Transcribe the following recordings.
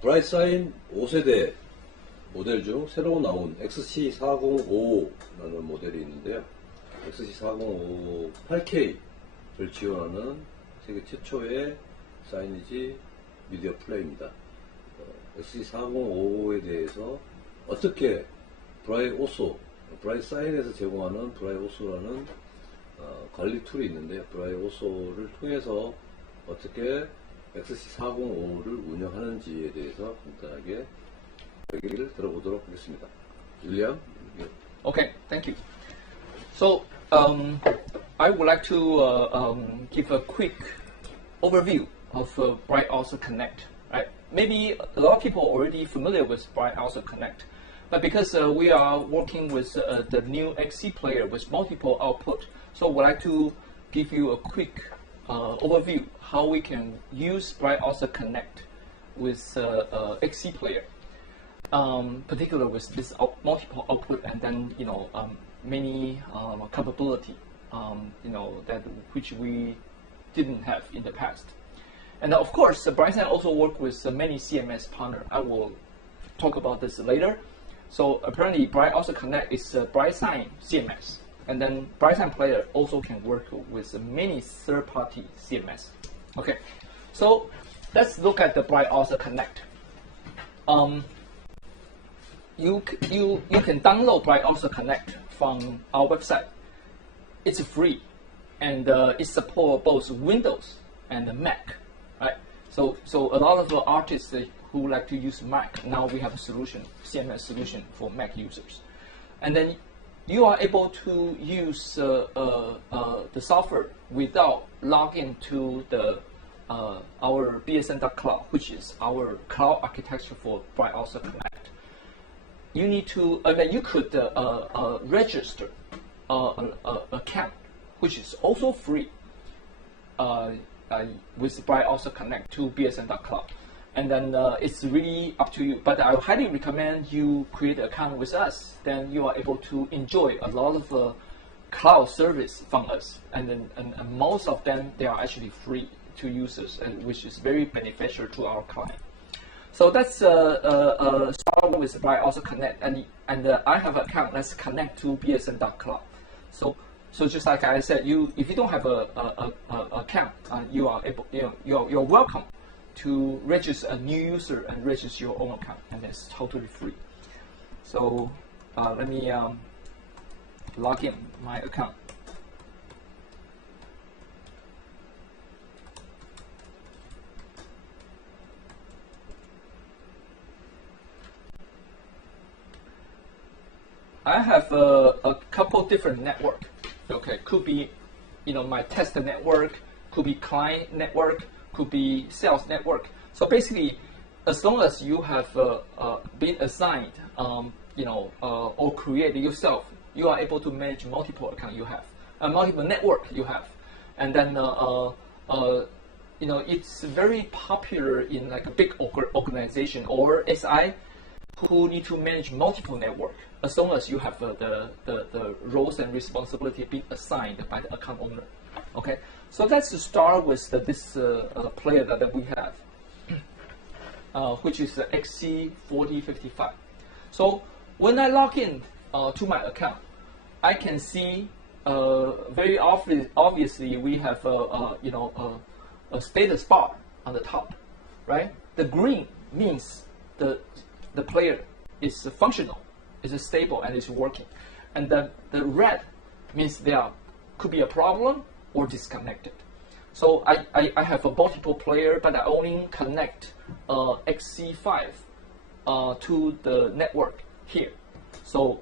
브라이트사인 5세대 모델 중 새로 나온 XC4055라는 모델이 있는데요. XC4055 8K를 지원하는 세계 최초의 사이니지 미디어 플레이입니다. XC4055에 대해서 어떻게 브라이트사인에서 제공하는 브라이오소라는 관리 툴이 있는데요. 브라이오소를 통해서 어떻게 XC405를 운영하는지에 대해서 간단하게 얘기를 들어보도록 하겠습니다. 윌리엄? Okay, thank you. So, I would like to give a quick overview of BrightSign Connect. Right? Maybe a lot of people are already familiar with BrightSign Connect, but because we are working with the new XC player with multiple output, so I would like to give you a quick overview how we can use BrightSign Connect with XC player, particularly with this multiple output and then many capability that which we didn't have in the past. And of course, BrightSign also work with many CMS partner. I will talk about this later. So apparently, BrightSign Connect is BrightSign CMS, and then BrightSign Player also can work with many third-party CMS. Okay, so let's look at the BrightSign Connect. You can download BrightSign Connect from our website. It's free, and it supports both Windows and Mac. Right? So a lot of the artists who like to use Mac, now we have a solution, CMS solution for Mac users. And then you are able to use the software without logging to our BSN.cloud, which is our cloud architecture for BrightSign Connect. You need to, you could register an account, which is also free with BrightSign Connect to BSN.cloud. And then it's really up to you. But I highly recommend you create an account with us. Then you are able to enjoy a lot of cloud service from us. And then and most of them, they are actually free to users, which is very beneficial to our client. So that's start with BrightSign Connect. And I have an account that's connect to BSN.cloud. So just like I said, if you don't have a account, you are able, you're welcome to register a new user and register your own account, and it's totally free. So let me log in my account. I have a couple different network. Okay, could be my test network, could be client network, could be sales network. So basically, as long as you have been assigned, or created yourself, you are able to manage multiple accounts you have, multiple network you have, and then it's very popular in like a big organization or SI who need to manage multiple network. As long as you have the roles and responsibility being assigned by the account owner. Okay, so let's start with this player that we have, which is the XC4055. So when I log in to my account, I can see very obviously we have a status bar on the top, right? The green means the player is functional, is stable, and is working, and the red means there could be a problem or disconnected. So I have a multiple player, but I only connect XC5 to the network here. So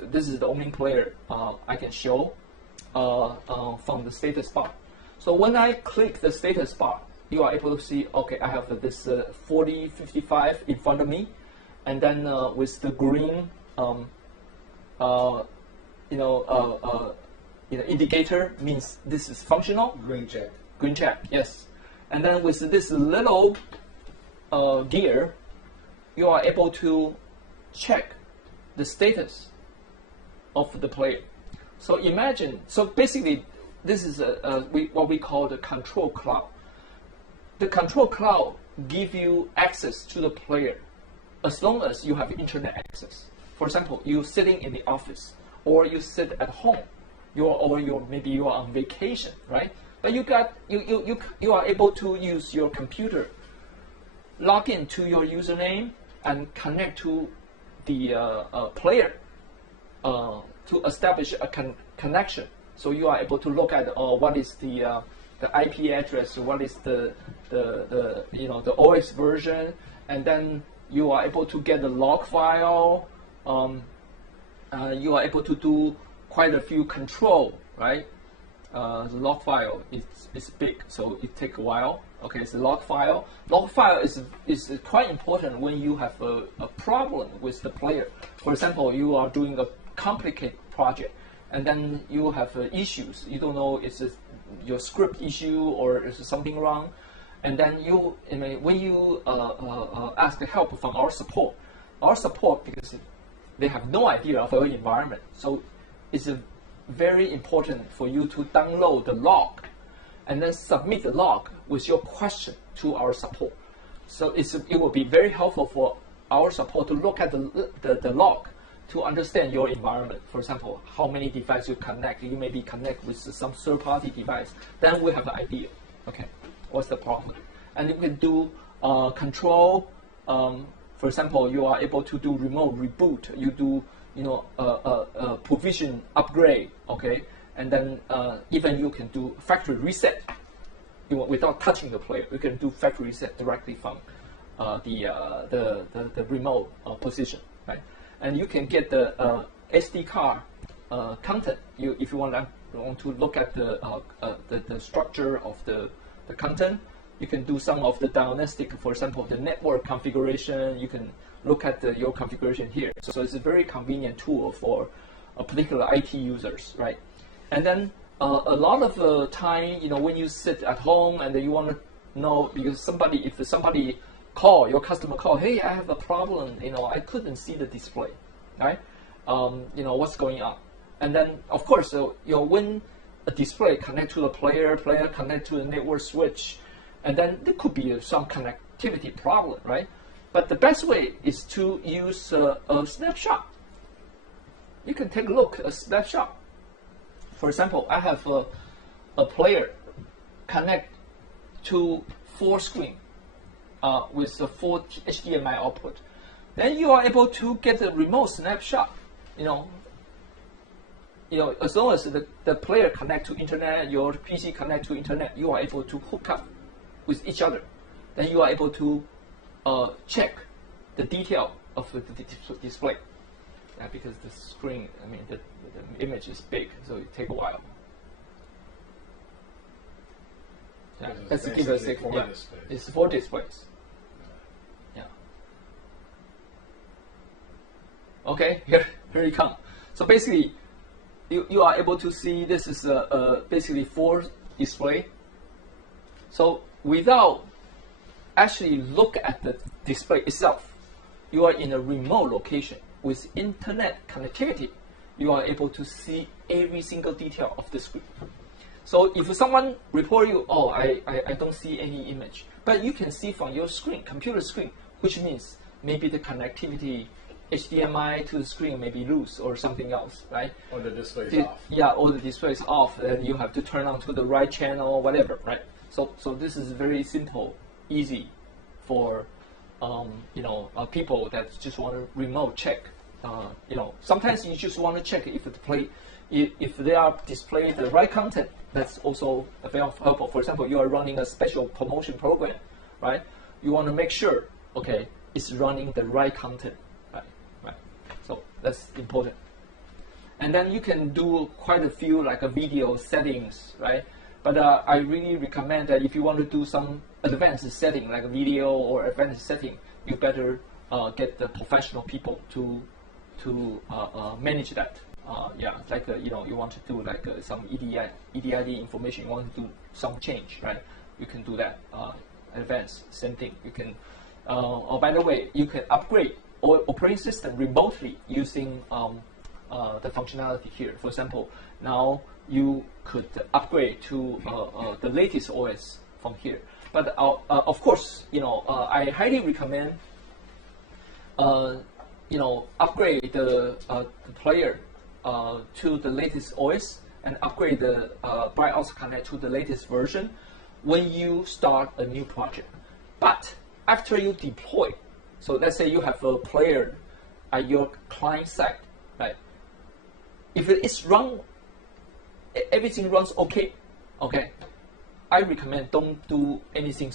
this is the only player I can show from the status bar. So when I click the status bar, you are able to see, okay, I have this 4055 in front of me, and then with the green, indicator means this is functional. Green check. Green check, yes. And then with this little gear, you are able to check the status of the player. So imagine, so basically, this is what we call the control cloud. The control cloud give you access to the player as long as you have internet access. For example, you're sitting in the office, or you sit at home, maybe you are on vacation, right? But you are able to use your computer, log into your username, and connect to the player to establish a connection. So you are able to look at what is the IP address, what is the OS version, and then you are able to get the log file. You are able to do quite a few control, right? The log file is big, so it takes a while. Okay, it's a log file. Log file is quite important when you have a problem with the player. For example, you are doing a complicated project, and then you have issues. You don't know is it your script issue or is something wrong, and then when you ask help from our support because they have no idea of our environment, so it's very important for you to download the log and then submit the log with your question to our support. So it will be very helpful for our support to look at the log to understand your environment. For example, how many devices you connect. You maybe connect with some third-party device. Then we have an idea. Okay, what's the problem? And you can do control. For example, you are able to do remote reboot. You do provision upgrade. Okay, and then even you can do factory reset. Without touching the player, you can do factory reset directly from the remote position, right? And you can get the SD card content. If you want to look at the structure of the content, you can do some of the diagnostic. For example, the network configuration. You can look at your configuration here. So it's a very convenient tool for particular IT users, right? And then a lot of the time, when you sit at home and you want to know, because if somebody your customer call, hey, I have a problem, I couldn't see the display, right? What's going on? And then, of course, when a display connect to the player connect to the network switch, and then there could be some connectivity problem, right? But the best way is to use a snapshot. You can take a look at a snapshot. For example, I have a player connect to 4 screen with a 4 HDMI output. Then you are able to get a remote snapshot. As long as the player connect to internet, your PC connect to internet, you are able to hook up with each other. Then you are able to check the detail of the display. Because the screen, the image is big, so it takes a while. Let's give a second. Yeah, it's 4 displays. Yeah. Okay, here you come. So basically, you are able to see this is basically 4 display. So without actually look at the display itself, you are in a remote location. With internet connectivity, you are able to see every single detail of the screen. So if someone report you, I don't see any image, but you can see from your screen, computer screen, which means maybe the connectivity, HDMI to the screen may be loose or something else, right? Or the display is off. Yeah, or the display is off, and you have to turn on to the right channel or whatever, right? So this is very simple, easy for people that just want to remote check. Sometimes you just want to check if they are displayed the right content. That's also very helpful. For example, you are running a special promotion program, right? You want to make sure, okay, it's running the right content, right? So that's important. And then you can do quite a few like a video settings, right? But I really recommend that if you want to do some advanced setting, like a video or advanced setting, you better get the professional people to manage that. You want to do like some EDID information. You want to do some change, right? You can do that. Advanced, same thing. You can. By the way, you can upgrade operating system remotely using the functionality here. For example, now you could upgrade to the latest OS from here. But of course, I highly recommend upgrade the player to the latest OS and upgrade the BrightSign Connect to the latest version when you start a new project. But after you deploy, so let's say you have a player at your client side, right? If everything runs okay, I recommend don't do anything,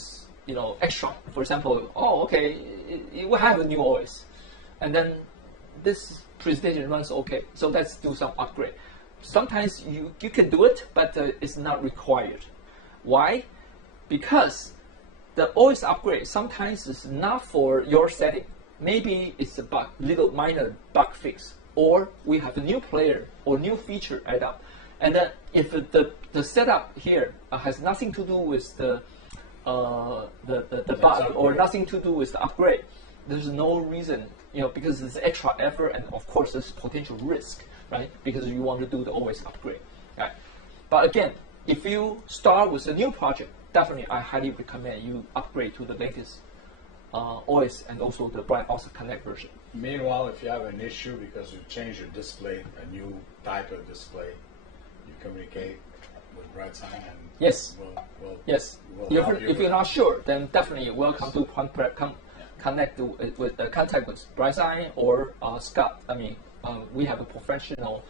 extra. For example, it will have a new OS, and then this presentation runs okay, so let's do some upgrade. Sometimes you can do it, but it's not required. Why? Because the OS upgrade sometimes is not for your setting. Maybe it's a little minor bug fix, or we have a new player or new feature add up. And then if the setup here has nothing to do with the bug or nothing to do with the upgrade, there's no reason, because it's extra effort and of course there's potential risk, right? Because you want to do the OS upgrade, right? But again, if you start with a new project, definitely I highly recommend you upgrade to the latest OS and also the BrightSign Connect version. Meanwhile, if you have an issue because you change your display, a new type of display, you communicate with BrightSign and yes, we'll help you if you're not sure, then definitely welcome to contact with BrightSign or Scott. I mean, we have a professional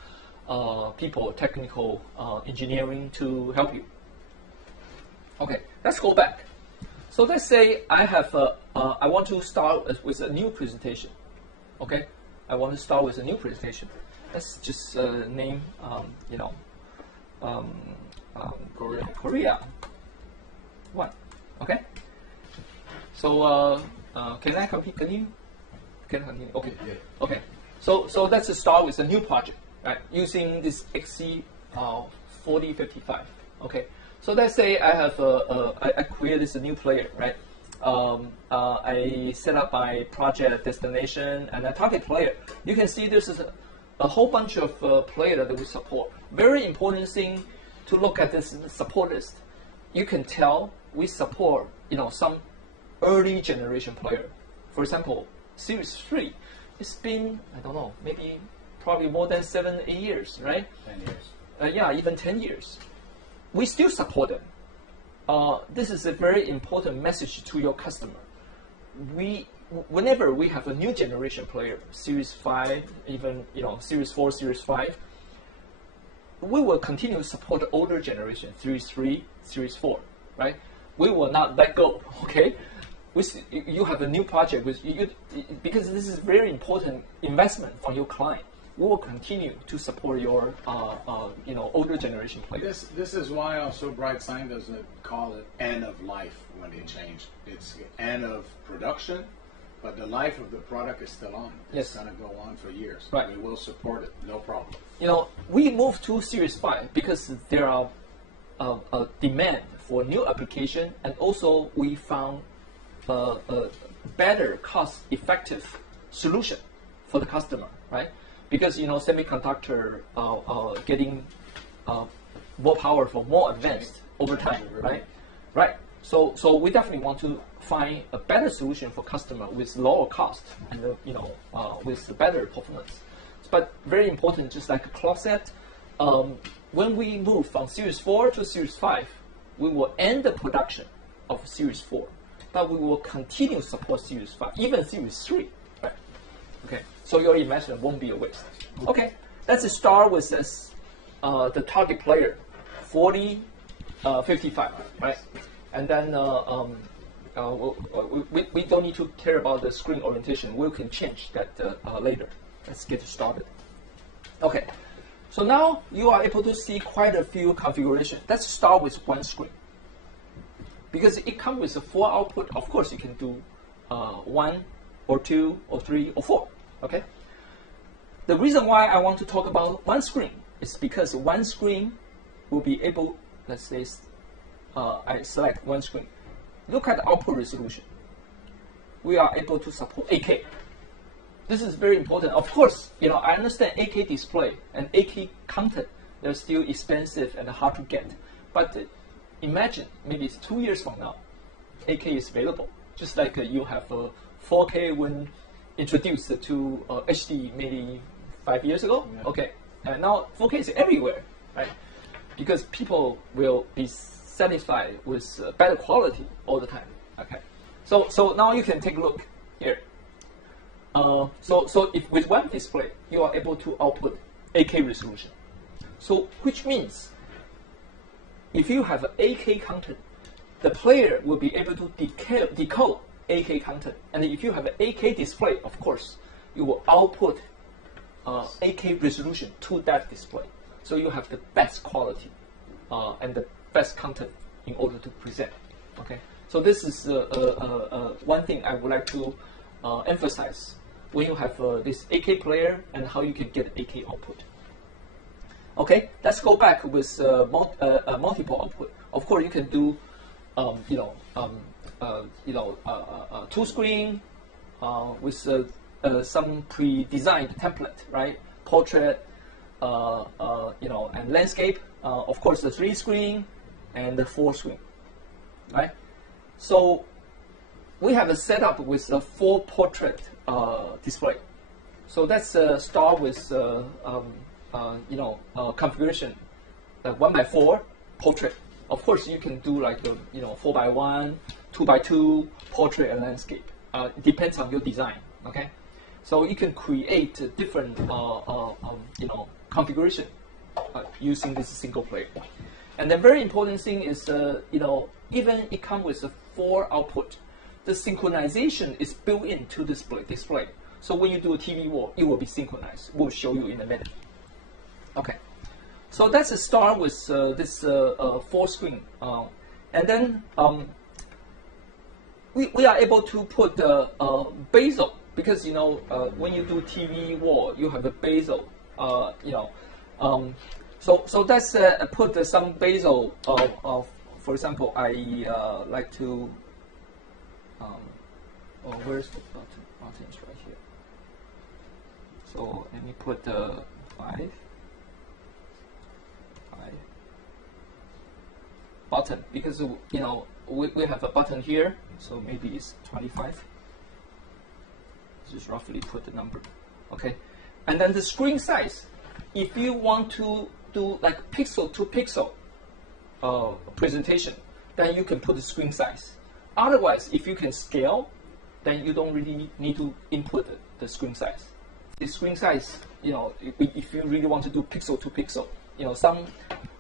people, technical engineering to help you. Okay, let's go back. So let's say I have I want to start with a new presentation. Okay, I want to start with a new presentation. Let's just name Korea 1. Okay. So can I continue? Can I continue? Okay. Yeah. Okay. So let's start with a new project, right? Using this XC4055. Okay. So let's say I have I create this new player, right? I set up my project destination and a target player. You can see this is a whole bunch of players that we support. Very important thing to look at this support list. You can tell we support some early generation player. For example, Series 3. It's been, I don't know, maybe probably more than 7-8 years, right? 10 years. Yeah, even 10 years. We still support them. This is a very important message to your customer. Whenever we have a new generation player, Series 5, even Series 4, Series 5, we will continue to support the older generation, Series 3, Series 4, right? We will not let go, okay? You have a new project with you, because this is very important investment from your client. We will continue to support your older generation players. This is why also BrightSign doesn't call it end of life when they change. It's end of production, but the life of the product is still on. It's going to go on for years. Right. We will support it, no problem. We moved to Series 5 because there are a demand for new application, and also we found a better cost-effective solution for the customer, right? Because semiconductor getting more powerful, more advanced over time, right? Right. So we definitely want to find a better solution for customer with lower cost and with better performance. But very important, just like Claude said, when we move from Series 4 to Series 5, we will end the production of Series 4, but we will continue to support Series 5, even Series 3. Right? Okay. So your investment won't be a waste. Okay, let's start with this, the target player, 4055, right? And then we don't need to care about the screen orientation. We can change that later. Let's get started. Okay, so now you are able to see quite a few configurations. Let's start with one screen. Because it comes with a 4 output, of course you can do 1 or 2 or 3 or 4. Okay. The reason why I want to talk about one screen is because one screen will be able, let's say, I select one screen. Look at the output resolution. We are able to support 8K. This is very important. Of course, I understand 8K display and 8K content, they're still expensive and hard to get. But imagine maybe it's 2 years from now, 8K is available. Just like you have 4K when introduced to HD maybe 5 years ago. Yeah. Okay, and now 4K is everywhere, right? Because people will be satisfied with better quality all the time. Okay, so now you can take a look here. So if with one display you are able to output 8K resolution. So which means if you have 8K content, the player will be able to decode 8K content. And if you have an 8K display, of course, you will output 8K resolution to that display. So you have the best quality and the best content in order to present. Okay. So this is one thing I would like to emphasize when you have this 8K player and how you can get 8K output. Okay, let's go back with multiple output. Of course, you can do, two screen with some pre-designed template, right? Portrait, and landscape. Of course, the 3 screen and the 4 screen, right? So we have a setup with a 4 portrait display. So let's start with configuration 1x4 portrait. Of course, you can do like 4x1, 2x2 portrait and landscape. It depends on your design. Okay, so you can create different configuration using this single player. And the very important thing is even it comes with a 4 output, the synchronization is built into the display. So when you do a TV wall, it will be synchronized. We'll show you in a minute. Okay, so let's start with this 4 screen, and then we are able to put bezel, because when you do TV wall, you have a bezel. So let's put some bezel. For example, I like to. Where's the button? Button's right here. So let me put 5 button, because we have a button here, so maybe it's 25. Just roughly put the number. Okay, and then the screen size. If you want to do like pixel to pixel presentation, then you can put the screen size. Otherwise, if you can scale, then you don't really need to input the screen size. The screen size, if you really want to do pixel to pixel, some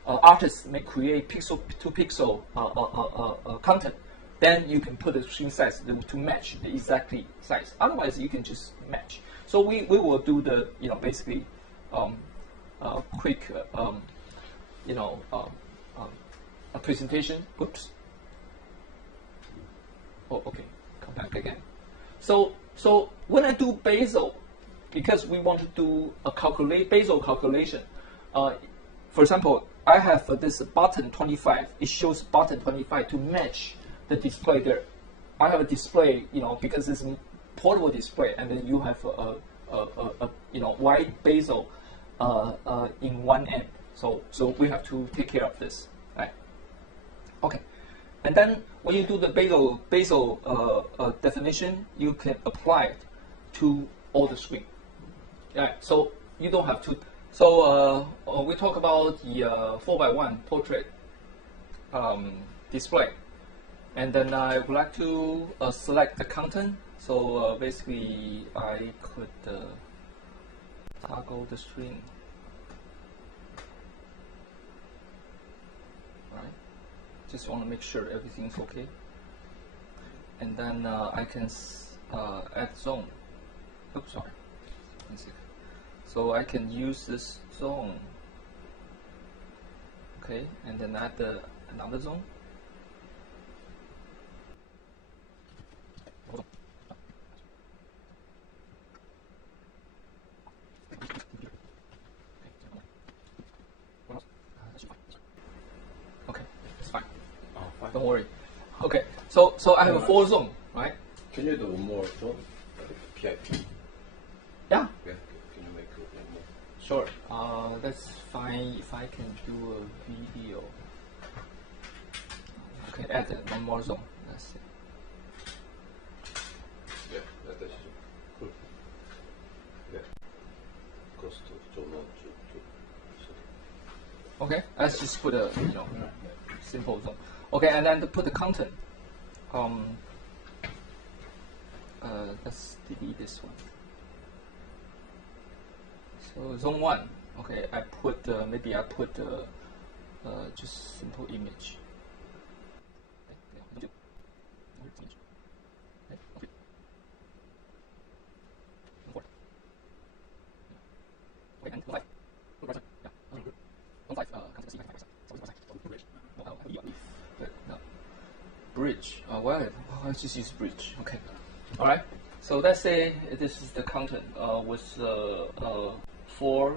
artists may create pixel to pixel content. Then you can put the screen size to match the exactly size. Otherwise, you can just match. So we will do the basically quick a presentation. Oops. Oh, okay. Come back again. So when I do bezel, because we want to do a bezel calculation. For example, I have this button 25. It shows button 25 to match the display there. I have a display, because it's a portable display, and then you have a wide bezel in one end. So we have to take care of this, right? Okay, and then when you do the bezel definition, you can apply it to all the screen. Yeah, so you don't have to. So we talk about the 4x1 portrait display, and then I would like to select the content. So basically, I could toggle the screen. Right. Just want to make sure everything's okay, and then I can add zone. Oops, sorry. One second. So I can use this zone, okay, and then add another zone. Okay, it's fine. Oh, fine. Don't worry. Okay, so I have a 4 zone, right? Can you do one more zone? PIP. Yeah. Yeah. Can you make one more? Sure. That's fine if I can do a video. Okay, add one more zone. Let's see. Okay, let's just put a simple zone. Okay, and then to put the content. Let's delete this one. So zone 1. Okay, I put maybe I put just simple image. Bridge. Well, let's just use bridge. Okay. All right. So let's say this is the content with 4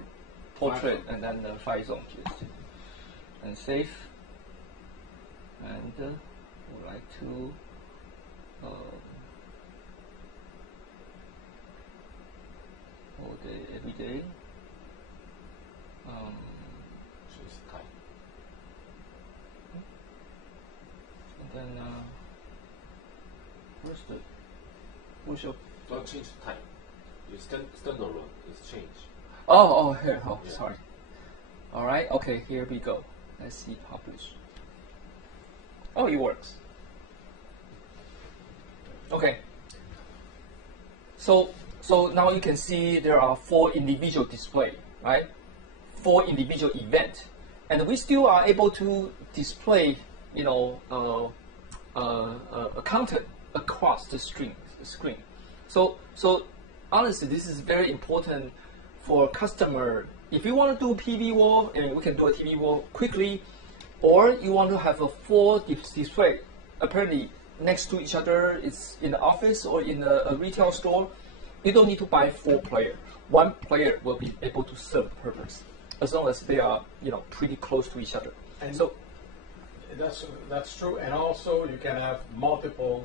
portrait and then 5 zones, and save. And would like to all day, every day. Choose type. And then where's your Don't change the type. It's standalone. It's change. oh here, Yeah. sorry. All right, okay, here we go. Let's see, publish. Oh, it works. Okay. So now you can see there are 4 individual display, right? 4 individual event, and we still are able to display, a content across the screen. So honestly, this is very important for customer. If you want to do PV wall, and we can do a TV wall quickly, or you want to have a 4 display apparently next to each other, it's in the office or in a retail store, you don't need to buy 4 players. 1 player will be able to serve the purpose as long as they are pretty close to each other. And so that's true, and also you can have multiple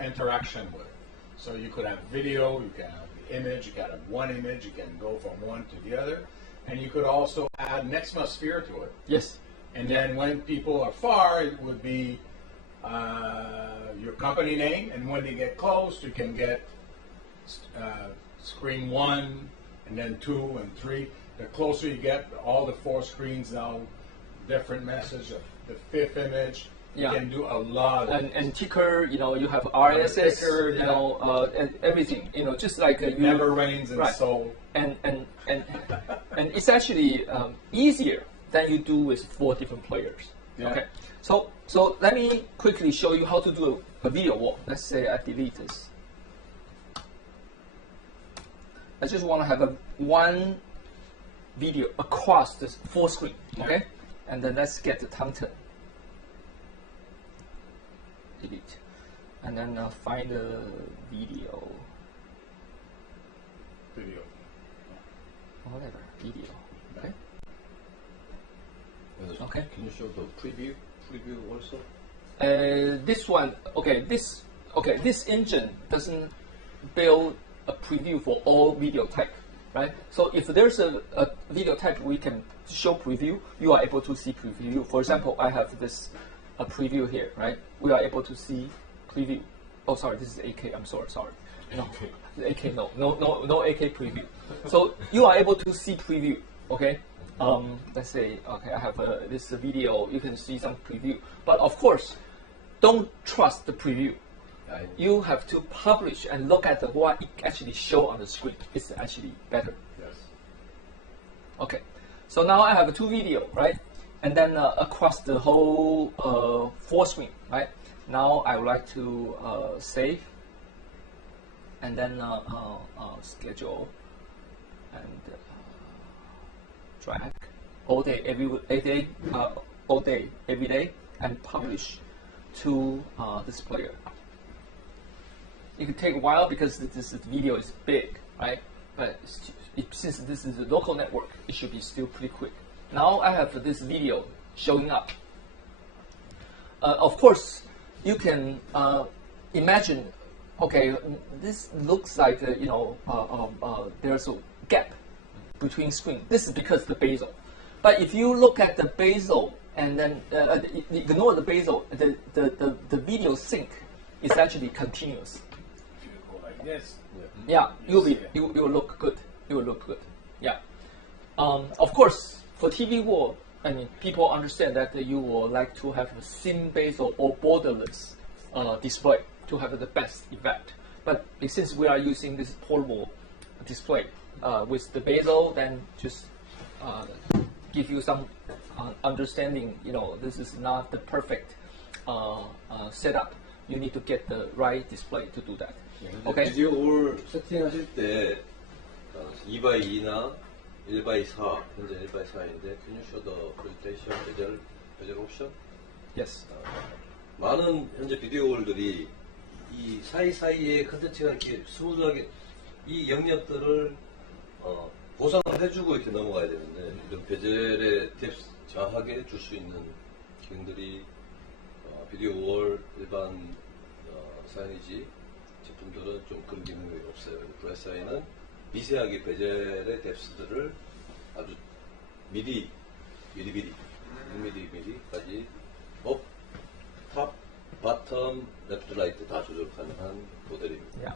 interaction with it. So you could have video, you can have the image, you can have 1 image, you can go from one to the other, and you could also add Nexma sphere to it. yes, And then when people are far, it would be your company name, and when they get close, you can get screen 1, and then 2 and 3. The closer you get, all the 4 screens now, different message of the 5th image. Yeah. You can do a lot of and ticker, you have RSS, ticker, yeah. And everything, just like it never rains in right. Seoul. And it's actually easier than you do with 4 different players. Yeah. Okay, so let me quickly show you how to do a video wall. Let's say I delete this. I just want to have 1 video across this 4 screen. Okay, and then let's get the content. Delete, and then find the video. Whatever, video. Okay. Okay. Can you show the preview also? This one, this engine doesn't build a preview for all video type, right? So if there's a video type we can show preview, you are able to see preview. For example, I have this a preview here, right? We are able to see preview. Oh, sorry, this is AK. I'm sorry. No, AK, no AK preview. So you are able to see preview. Okay. Let's say, okay, I have this video. You can see some preview, but of course, don't trust the preview. Right. You have to publish and look at what it actually show on the screen. It's actually better. Yes. Okay. So now I have 2 video, right? And then across the whole 4 screen, right? Now I would like to save, and then schedule, and drag all day, every day, and publish to this player. It could take a while because this video is big, right? But since this is a local network, it should be still pretty quick. Now I have this video showing up. Of course, you can imagine. Okay, this looks like there's a gap between screen. This is because the bezel. But if you look at the bezel and then ignore the bezel, the video sync is actually continuous. If you go like this, Yeah, you will look good. It will look good. Yeah. Of course, for TV wall, I mean, people understand that you would like to have a scene-based or borderless display to have the best effect. But since we are using this portable display with the bezel, then just give you some understanding. You know, this is not the perfect setup. You need to get the right display to do that. Okay. 비디오몰 세팅하실 때 2x2나 1x4, 현재 1x4인데 can you show the presentation bezel option? Yes. 많은 현재 비디오홀들이 이 사이사이에 컨텐츠가 이렇게 스무드하게 이 영역들을 보상을 해주고 이렇게 넘어가야 되는데 이런 베젤의 뎁스 정확하게 줄 수 있는 기능들이 비디오월 일반 사이니지 제품들은 좀 그런 기능이 없어요. 브라이트사인은 미세하게 베젤의 뎁스들을 아주 미리까지 업, 탑, 바텀, 레프트, 라이트 다 조절 가능한 모델입니다. Yeah.